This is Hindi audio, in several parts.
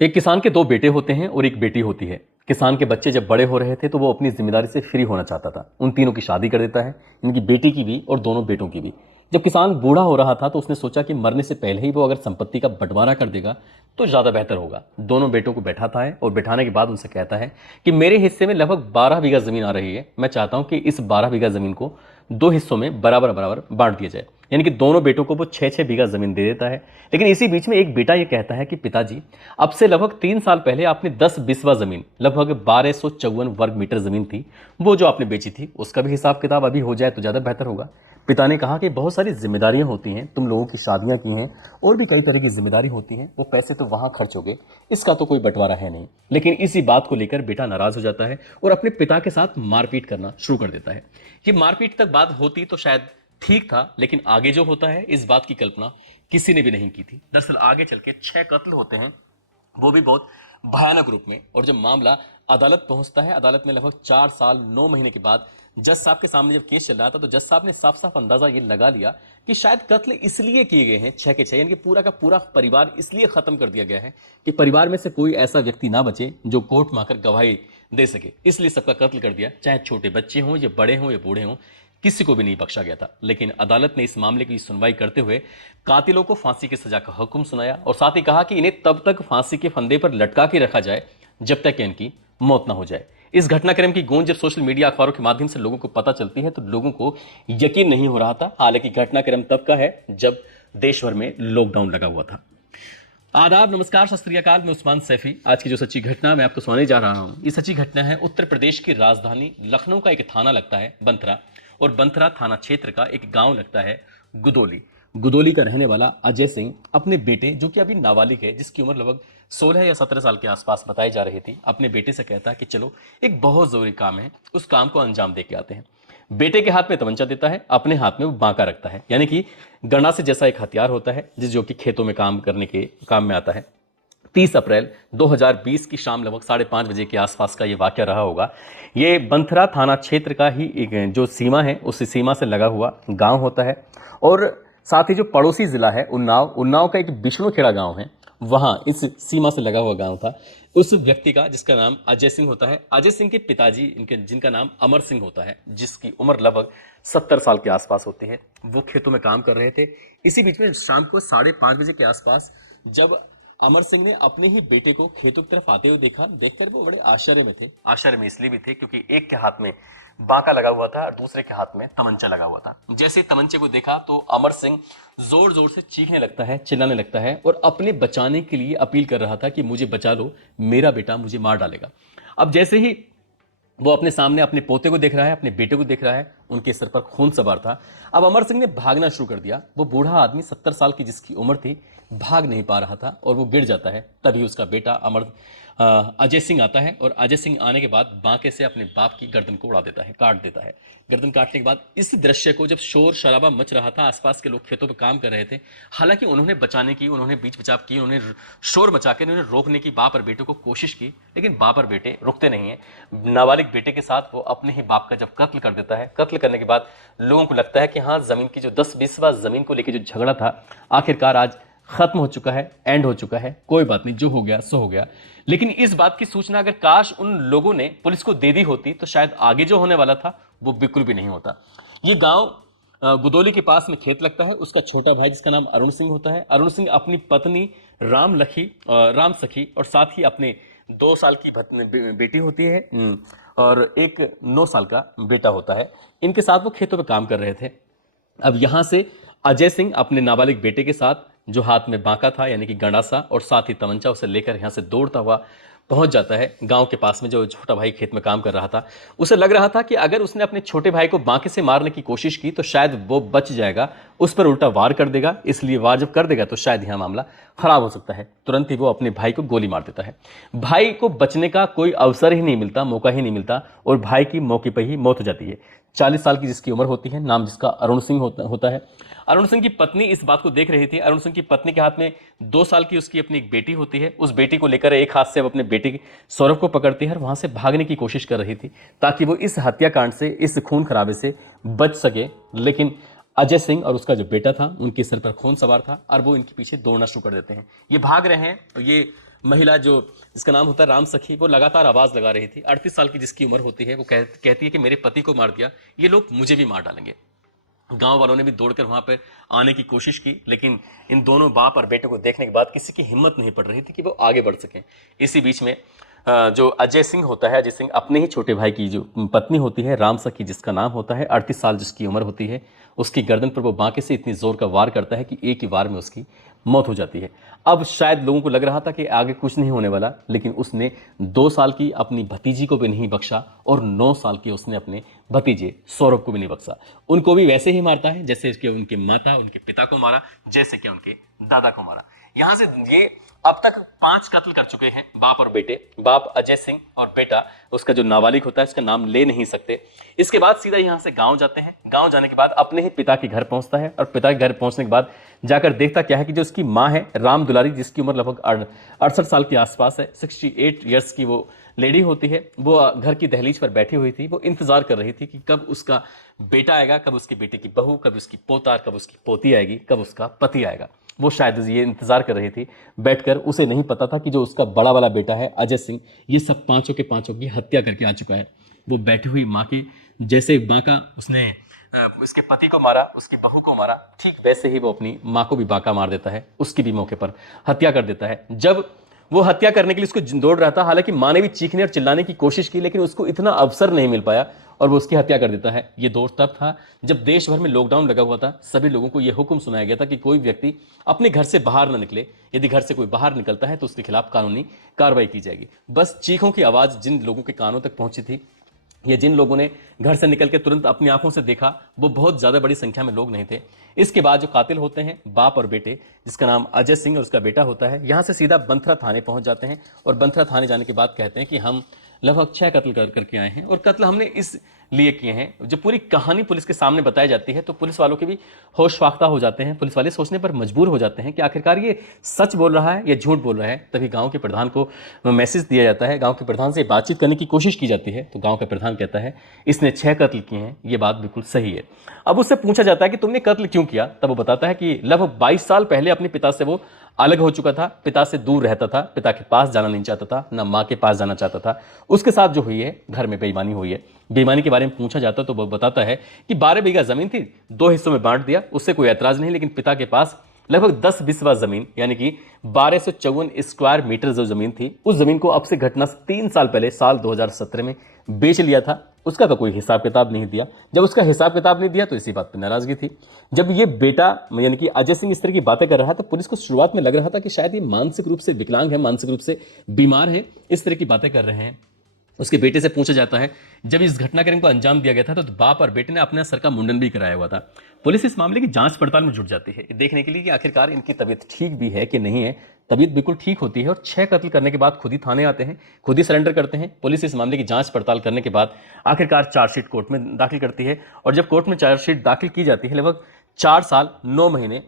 एक किसान के दो बेटे होते हैं और एक बेटी होती है। किसान के बच्चे जब बड़े हो रहे थे तो वो अपनी जिम्मेदारी से फ्री होना चाहता था। उन तीनों की शादी कर देता है, इनकी बेटी की भी और दोनों बेटों की भी। जब किसान बूढ़ा हो रहा था तो उसने सोचा कि मरने से पहले ही वो अगर संपत्ति का बंटवारा कर देगा तो ज़्यादा बेहतर होगा। दोनों बेटों को बैठाता है और बैठाने के बाद उनसे कहता है कि मेरे हिस्से में लगभग 12 बीघा ज़मीन आ रही है। मैं चाहता हूं कि इस 12 बीघा ज़मीन को दो हिस्सों में बराबर बराबर बांट दिया जाए। यानी कि दोनों बेटों को वो 6-6 बीघा ज़मीन दे देता है। लेकिन इसी बीच में एक बेटा ये कहता है कि पिताजी, अब से लगभग 3 साल पहले आपने 10 बिस्वा ज़मीन, लगभग 1254 वर्ग मीटर ज़मीन थी, वो जो आपने बेची थी, उसका भी हिसाब किताब अभी हो जाए तो ज़्यादा बेहतर होगा। पिता ने कहा कि बहुत सारी जिम्मेदारियां होती हैं, तुम लोगों की शादियां की हैं और भी कई तरह की जिम्मेदारी होती हैं, वो पैसे तो वहां खर्च हो गए, इसका तो कोई बंटवारा है नहीं। लेकिन इसी बात को लेकर बेटा नाराज हो जाता है और अपने पिता के साथ मारपीट करना शुरू कर देता है। ये मारपीट तक बात होती तो शायद ठीक था, लेकिन आगे जो होता है इस बात की कल्पना किसी ने भी नहीं की थी। दरअसल आगे चल के 6 कत्ल होते हैं, वो भी बहुत भयानक रूप में। और जब मामला अदालत पहुंचता है, अदालत में लगभग 4 साल 9 महीने के बाद जज साहब के सामने जब केस चल रहा था तो जज साहब ने साफ साफ अंदाजा ये लगा लिया कि शायद कत्ल इसलिए किए गए हैं 6 के 6, यानी कि पूरा का पूरा परिवार इसलिए खत्म कर दिया गया है कि परिवार में से कोई ऐसा व्यक्ति ना बचे जो कोर्ट में आकर गवाही दे सके, इसलिए सबका कत्ल कर दिया। चाहे छोटे बच्चे हों या बड़े हों या बूढ़े हों, किसी को भी नहीं बख्शा गया था। लेकिन अदालत ने इस मामले की सुनवाई करते हुए कातिलों को फांसी की सजा का हुक्म सुनाया और साथ ही कहा कि इन्हें तब तक फांसी के फंदे पर लटका के रखा जाए जब तक कि इनकी मौत ना हो जाए। इस घटनाक्रम की गूंज जब सोशल मीडिया अखबारों के माध्यम से लोगों को पता चलती है तो लोगों को यकीन नहीं हो रहा था। हालांकि घटनाक्रम तब का है जब देश भर में लॉकडाउन लगा हुआ था। आदाब, नमस्कार, सत श्री अकाल। मैं उस्मान सैफी। आज की जो सच्ची घटना मैं आपको सुनाने जा रहा हूं, ये सच्ची घटना है उत्तर प्रदेश की राजधानी लखनऊ का एक थाना लगता है बंथरा, और बंथरा थाना क्षेत्र का एक गांव लगता है गुदोली। गुदोली का रहने वाला अजय सिंह अपने बेटे, जो कि अभी नाबालिग है, जिसकी उम्र लगभग 16 या 17 साल के आसपास बताई जा रही थी, अपने बेटे से कहता है कि चलो एक बहुत जरूरी काम है, उस काम को अंजाम दे के आते हैं। बेटे के हाथ में तमंचा देता है, अपने हाथ में वो बांका रखता है, यानी कि गणासे जैसा एक हथियार होता है जिस जो कि खेतों में काम करने के काम में आता है। 30 अप्रैल 2020 की शाम लगभग 5:30 बजे के आसपास का ये वाकया रहा होगा। ये बंथरा थाना क्षेत्र का ही एक जो सीमा है, उस सीमा से लगा हुआ गांव होता है। और साथ ही जो पड़ोसी जिला है उन्नाव का एक विष्णुखेड़ा गांव है, वहां इस सीमा से लगा हुआ गांव था। उस व्यक्ति का, जिसका नाम अजय सिंह होता है, अजय सिंह के पिताजी इनके जिनका नाम अमर सिंह होता है, जिसकी उम्र लगभग 70 साल के आसपास होती है, वो खेतों में काम कर रहे थे। इसी बीच में शाम को 5:30 बजे के आसपास जब अमर सिंह ने अपने ही बेटे को खेतों की तरफ आते हुए देखा, देखकर वो बड़े आश्चर्य में थे। आश्चर्य में इसलिए भी थे क्योंकि एक के हाथ में बांका लगा हुआ था और दूसरे के हाथ में तमंचा लगा हुआ था। जैसे तमंचे को देखा तो अमर सिंह जोर जोर से चीखने लगता है, चिल्लाने लगता है और अपने बचाने के लिए अपील कर रहा था कि मुझे बचा लो, मेरा बेटा मुझे मार डालेगा। अब जैसे ही वो अपने सामने अपने पोते को देख रहा है, अपने बेटे को देख रहा है, उनके सिर पर खून सवार था। अब अमर सिंह ने भागना शुरू कर दिया। वो बूढ़ा आदमी 70 साल की जिसकी उम्र थी, भाग नहीं पा रहा था और वो गिर जाता है। तभी उसका बेटा अजय सिंह आता है और अजय सिंह आने के बाद बांके से अपने बाप की गर्दन को उड़ा देता है, काट देता है। गर्दन काटने के बाद इस दृश्य को, जब शोर शराबा मच रहा था, आसपास के लोग खेतों पर काम कर रहे थे, हालांकि उन्होंने बचाने की, उन्होंने बीच बचाव की, उन्होंने शोर मचा के उन्होंने रोकने की बाप और बेटे को कोशिश की, लेकिन बाप और बेटे रुकते नहीं है। नाबालिग बेटे के साथ वो अपने ही बाप का जब कत्ल कर देता है, कत्ल करने के बाद लोगों को लगता है कि हाँ, जमीन की जो 10-20 जमीन को लेकर जो झगड़ा था, आखिरकार आज खत्म हो चुका है, एंड हो चुका है, कोई बात नहीं, जो हो गया सो हो गया। लेकिन इस बात की सूचना अगर काश उन लोगों ने पुलिस को दे दी होती तो शायद आगे जो होने वाला था वो बिल्कुल भी नहीं होता। ये गांव गुदोली के पास में खेत लगता है। उसका छोटा भाई जिसका नाम अरुण सिंह होता है, अरुण सिंह अपनी पत्नी राम सखी और साथ ही अपने 2 साल की बेटी होती है और एक 9 साल का बेटा होता है। इनके साथ वो खेतों में काम कर रहे थे। अब यहां से अजय सिंह अपने नाबालिग बेटे के साथ, जो हाथ में बांका था यानी कि गंडासा और साथ ही तमंचा, उसे लेकर यहां से दौड़ता हुआ पहुंच जाता है गांव के पास में। जो छोटा भाई खेत में काम कर रहा था, उसे लग रहा था कि अगर उसने अपने छोटे भाई को बांके से मारने की कोशिश की तो शायद वो बच जाएगा, उस पर उल्टा वार कर देगा। इसलिए वार जब कर देगा तो शायद यह मामला खराब हो सकता है। तुरंत ही वो अपने भाई को गोली मार देता है। भाई को बचने का कोई अवसर ही नहीं मिलता, मौका ही नहीं मिलता और भाई की मौके पर ही मौत हो जाती है। 40 साल की जिसकी उम्र होती है, नाम जिसका अरुण सिंह होता है। अरुण सिंह की पत्नी इस बात को देख रही थी। अरुण सिंह की पत्नी के हाथ में 2 साल की उसकी अपनी एक बेटी होती है। उस बेटी को लेकर एक हाथ से वो अपने बेटे सौरभ को पकड़ती है और वहां से भागने की कोशिश कर रही थी ताकि वो इस हत्याकांड से, इस खून खराबे से बच सके। लेकिन अजय सिंह और उसका जो बेटा था, उनके सिर पर खून सवार था और वो इनके पीछे दौड़ना शुरू कर देते हैं। ये भाग रहे हैं, ये महिला जो जिसका नाम होता है राम सखी, वो लगातार आवाज लगा रही थी। 38 साल की जिसकी उम्र होती है, वो कहती है कि मेरे पति को मार दिया, ये लोग मुझे भी मार डालेंगे। गांव वालों ने भी दौड़कर वहां पर आने की कोशिश की, लेकिन इन दोनों बाप और बेटे को देखने के बाद किसी की हिम्मत नहीं पड़ रही थी कि वो आगे बढ़ सकें। इसी बीच में जो अजय सिंह होता है, अजय सिंह अपने ही छोटे भाई की जो पत्नी होती है राम सखी जिसका नाम होता है, 38 साल जिसकी उम्र होती है, उसकी गर्दन पर वो बांके से इतनी जोर का वार करता है कि एक ही वार में उसकी मौत हो जाती है। अब शायद लोगों को लग रहा था कि आगे कुछ नहीं होने वाला, लेकिन उसने 2 साल की अपनी भतीजी को भी नहीं बख्शा और 9 साल की उसने अपने भतीजे सौरभ को भी नहीं बख्शा। उनको भी वैसे ही मारता है जैसे कि उनके माता उनके पिता को मारा, जैसे कि उनके दादा को मारा। यहां से ये अब तक 5 कत्ल कर चुके हैं बाप और बेटे। बाप अजय सिंह और बेटा उसका जो नाबालिग होता है उसका नाम ले नहीं सकते। इसके बाद सीधा यहां से गांव जाते हैं। गांव जाने के बाद अपने ही पिता के घर पहुंचता है और पिता के घर पहुंचने के बाद जाकर देखता क्या है कि जो उसकी माँ है राम दुलारी, जिसकी उम्र लगभग 68 साल के आसपास है, 68 ईयर्स की वो लेडी होती है, वो घर की दहलीज पर बैठी हुई थी। वो इंतजार कर रही थी कि कब उसका बेटा आएगा, कब उसकी बेटे की बहू, कब उसकी पोता, कब उसकी पोती आएगी, कब उसका पति आएगा। वो शायद ये इंतजार कर रही थी बैठकर। उसे नहीं पता था कि जो उसका बड़ा वाला बेटा है अजय सिंह, ये सब पांचों के पांचों की हत्या करके आ चुका है। वो बैठी हुई माँ के जैसे माँ का उसने उसके पति को मारा, उसकी बहू को मारा, ठीक वैसे ही वो अपनी माँ को भी बाका मार देता है, उसकी भी मौके पर हत्या कर देता है। जब वो हत्या करने के लिए उसको दौड़ रहा था, हालांकि माँ ने भी चीखने और चिल्लाने की कोशिश की, लेकिन उसको इतना अवसर नहीं मिल पाया और वो उसकी हत्या कर देता है। ये दौर तब था जब देश भर में लॉकडाउन लगा हुआ था। सभी लोगों को यह हुक्म सुनाया गया था कि कोई व्यक्ति अपने घर से बाहर न निकले। यदि घर से कोई बाहर निकलता है तो उसके खिलाफ कानूनी कार्रवाई की जाएगी। बस चीखों की आवाज जिन लोगों के कानों तक पहुंची थी, या जिन लोगों ने घर से निकल के तुरंत अपनी आंखों से देखा, वो बहुत ज्यादा बड़ी संख्या में लोग नहीं थे। इसके बाद जो कातिल होते हैं बाप और बेटे, जिसका नाम अजय सिंह और उसका बेटा होता है, यहां से सीधा बंथरा थाने पहुंच जाते हैं और बंथरा थाने जाने के बाद कहते हैं कि हम लगभग 6 कत्ल करके आए हैं और कत्ल हमने इस लिए किए हैं। जब पूरी कहानी पुलिस के सामने बताई जाती है तो पुलिस वालों के भी होश फाख्ता हो जाते हैं। पुलिस वाले सोचने पर मजबूर हो जाते हैं कि आखिरकार ये सच बोल रहा है या झूठ बोल रहा है। तभी गांव के प्रधान को मैसेज दिया जाता है, गांव के प्रधान से बातचीत करने की कोशिश की जाती है। तो गांव का प्रधान कहता है इसने 6 कत्ल किए हैं, ये बात बिल्कुल सही है। अब उससे पूछा जाता है कि तुमने कत्ल क्यों किया, तब वो बताता है कि लगभग 22 साल पहले अपने पिता से वो अलग हो चुका था, पिता से दूर रहता था, पिता के पास जाना नहीं चाहता था, ना माँ के पास जाना चाहता था। उसके साथ जो हुई है घर में बेईमानी हुई है। बेईमानी के बारे में पूछा जाता तो वो बताता है कि 12 बीघा जमीन थी, 2 हिस्सों में बांट दिया, उससे कोई ऐतराज नहीं, लेकिन पिता के पास लगभग 10 बिस्वा जमीन यानी कि 1254 स्क्वायर मीटर जो जमीन थी, उस जमीन को अब से घटना 3 साल पहले साल 2017 में बेच लिया था। उसका तो कोई हिसाब किताब नहीं दिया। जब उसका हिसाब किताब नहीं दिया तो इसी बात पर नाराजगी थी। जब ये बेटा यानी कि अजय सिंह इस तरह की बातें कर रहा है तो पुलिस को शुरुआत में लग रहा था कि शायद ये मानसिक रूप से विकलांग है, मानसिक रूप से बीमार है, इस तरह की बातें कर रहे हैं। उसके बेटे से पूछा जाता है जब इस घटनाक्रम को अंजाम दिया गया था तो बाप और बेटे ने अपने सर का मुंडन भी कराया हुआ था। पुलिस इस मामले की जांच पड़ताल में जुट जाती है देखने के लिए कि आखिरकार इनकी तबीयत ठीक भी है कि नहीं है। तबीयत बिल्कुल ठीक होती है और 6 कत्ल करने के बाद खुद ही थाने आते हैं, खुद ही सरेंडर करते हैं। पुलिस इस मामले की जांच पड़ताल करने के बाद आखिरकार चार्जशीट कोर्ट में दाखिल करती है और जब कोर्ट में चार्जशीट दाखिल की जाती है लगभग 4 साल 9 महीने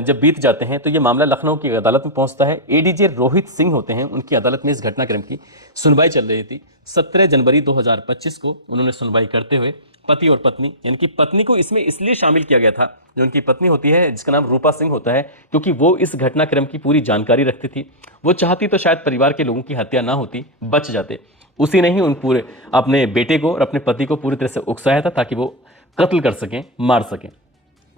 जब बीत जाते हैं तो ये मामला लखनऊ की अदालत में पहुंचता है। एडीजे रोहित सिंह होते हैं, उनकी अदालत में इस घटनाक्रम की सुनवाई चल रही थी। 17 जनवरी 2025 को उन्होंने सुनवाई करते हुए पति और पत्नी यानी कि पत्नी को इसमें इसलिए शामिल किया गया था, जो उनकी पत्नी होती है जिसका नाम रूपा सिंह होता है, क्योंकि वो इस घटनाक्रम की पूरी जानकारी रखती थी। वो चाहती तो शायद परिवार के लोगों की हत्या ना होती, बच जाते। उसी ने ही उन पूरे अपने बेटे को और अपने पति को पूरी तरह से उकसाया था ताकि वो कत्ल कर सकें, मार सकें।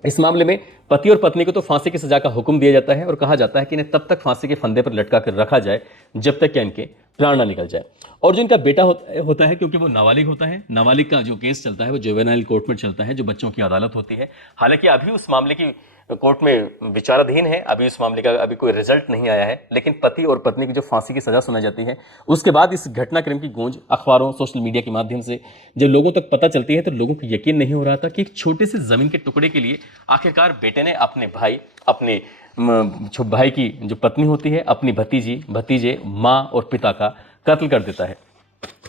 इस मामले में पति और पत्नी को तो फांसी की सजा का हुक्म दिया जाता है और कहा जाता है कि इन्हें तब तक फांसी के फंदे पर लटका कर रखा जाए जब तक कि इनके प्राण ना निकल जाए। और जो इनका बेटा होता है क्योंकि वो नाबालिग होता है, नाबालिग का जो केस चलता है वो जुवेनाइल कोर्ट में चलता है, जो बच्चों की अदालत होती है। हालांकि अभी उस मामले की कोर्ट में विचाराधीन है, अभी उस मामले का अभी कोई रिजल्ट नहीं आया है, लेकिन पति और पत्नी की जो फांसी की सजा सुनाई जाती है उसके बाद इस घटनाक्रम की गूंज अखबारों सोशल मीडिया के माध्यम से जब लोगों तक पता चलती है तो लोगों को यकीन नहीं हो रहा था कि एक छोटे से जमीन के टुकड़े के लिए आखिरकार बेटे ने अपने भाई, अपने भाई की जो पत्नी होती है, अपनी भतीजी, भतीजे, माँ और पिता का कत्ल कर देता है।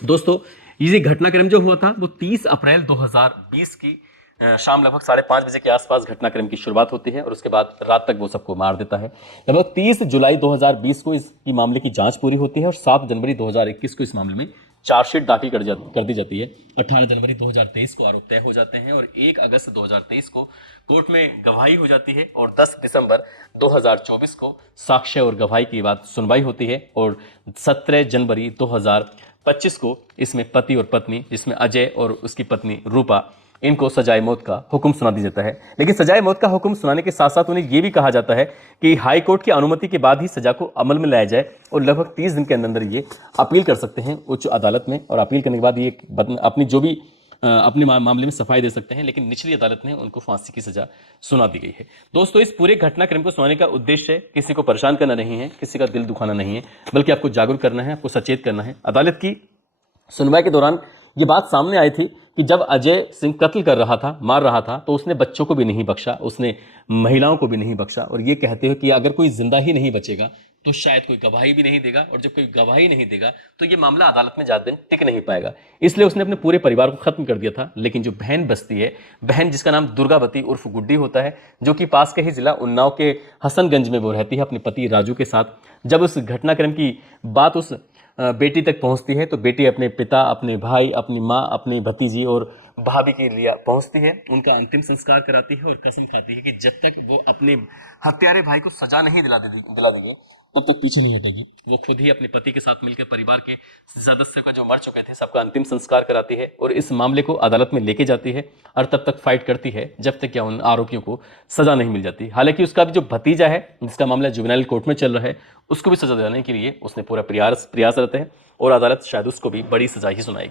दोस्तों, ये घटनाक्रम जो हुआ था वो 30 अप्रैल 2020 की शाम लगभग 5:30 बजे के आसपास घटनाक्रम की शुरुआत होती है और उसके बाद रात तक वो सबको मार देता है। लगभग 30 जुलाई 2020 को इस मामले की जांच पूरी होती है और 7 जनवरी 2021 को इस मामले में चार्जशीट दाखिल कर दी जाती है। 18 जनवरी 2023 को आरोप तय हो जाते हैं और 1 अगस्त 2023 को कोर्ट में गवाही हो जाती है और 10 दिसंबर 2024 को साक्ष्य और गवाही की बात सुनवाई होती है और 17 जनवरी 2025 को इसमें पति और पत्नी, जिसमें अजय और उसकी पत्नी रूपा, इनको सजाए मौत का हुक्म सुना दिया जाता है। लेकिन सजाए मौत का हुक्म सुनाने के साथ साथ उन्हें यह भी कहा जाता है कि हाई कोर्ट की अनुमति के बाद ही सजा को अमल में लाया जाए और लगभग 30 दिन के अंदर ये अपील कर सकते हैं उच्च अदालत में, और अपील करने के बाद ये अपनी जो भी अपने मामले में सफाई दे सकते हैं। लेकिन निचली अदालत ने उनको फांसी की सजा सुना दी गई है। दोस्तों, इस पूरे घटनाक्रम को सुनाने का उद्देश्य किसी को परेशान करना नहीं है, किसी का दिल दुखाना नहीं है, बल्कि आपको जागरूक करना है, आपको सचेत करना है। अदालत की सुनवाई के दौरान ये बात सामने आई थी कि जब अजय सिंह कत्ल कर रहा था, मार रहा था, तो उसने बच्चों को भी नहीं बख्शा, उसने महिलाओं को भी नहीं बख्शा, और ये कहते हैं कि अगर कोई जिंदा ही नहीं बचेगा तो शायद कोई गवाही भी नहीं देगा, और जब कोई गवाही नहीं देगा तो ये मामला अदालत में ज्यादा दिन टिक नहीं पाएगा। इसलिए उसने अपने पूरे परिवार को खत्म कर दिया था। लेकिन जो बहन बसती है, बहन जिसका नाम दुर्गावती उर्फ गुड्डी होता है, जो कि पास के ही जिला उन्नाव के हसनगंज में वो रहती है अपने पति राजू के साथ, जब उस घटनाक्रम की बात उस बेटी तक पहुंचती है तो बेटी अपने पिता, अपने भाई, अपनी माँ, अपनी भतीजी और भाभी के लिए पहुंचती है, उनका अंतिम संस्कार कराती है और कसम खाती है कि जब तक वो अपने हत्यारे भाई को सजा नहीं दिला देगी तब तक पीछे नहीं हटेगी। वो खुद ही अपने पति के साथ मिलकर परिवार के सदस्य को जो मर चुके थे सबका अंतिम संस्कार कराती है और इस मामले को अदालत में लेके जाती है और तब तक फाइट करती है जब तक क्या उन आरोपियों को सजा नहीं मिल जाती। हालांकि उसका भी जो भतीजा है, जिसका मामला जुवेनाइल कोर्ट में चल रहा है, उसको भी सजा दिलाने के लिए उसने पूरा प्रयास रहते हैं और अदालत शायद उसको भी बड़ी सजा ही सुनाएगी।